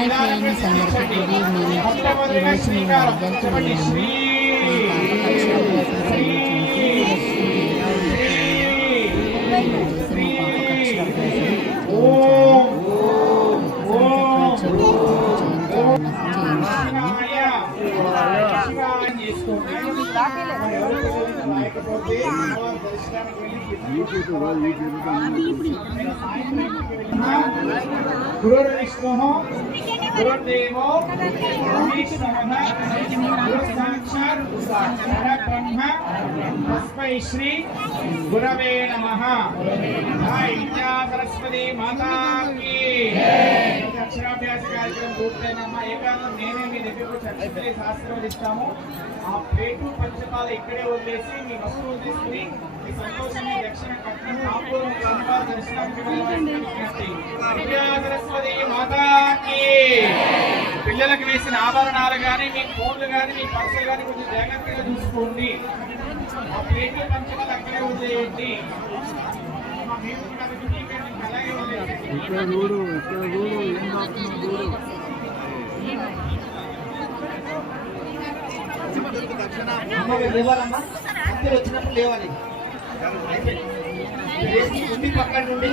Hi friends, అందరికీ good evening. ఈరోజు మేము వర్గంకి వెళ్ళాము. గురుర్విష్ణుః గురుర్దేవో మహేశ్వరః గురుసాక్షాత్ పరబ్రహ్మ తస్మై శ్రీ గురవే నమః. జై విద్యా సరస్వతి మాతాకి. అక్షరాభ్యాస కార్యక్రమం పూర్తయినమ్మా. ఏకాంతం నేనే మీ దగ్గరకు చక్కటి శాస్త్రం ఇస్తాము. ఆ ప్లేటు పంచమాల ఇక్కడే వదిలేసి మీ వస్తువులు తీసుకుని మీ సంతోషాన్ని దక్షిణ కట్టిన కాపూరం అమ్మవారి దర్శనానికి విద్యా సరస్వతి మాతాకి. పిల్లలకు వేసిన ఆభరణాలు కానీ మీ ఫోన్లు కానీ మీ పర్సులు కానీ కొంచెం జాగ్రత్తగా చూసుకోండి. ఆ ప్లేటు పంచమాల అక్కడే వదిలేయండి. లేవాలమ్మా, అందరూ వచ్చినప్పుడు లేవాలి. పక్కన నుండి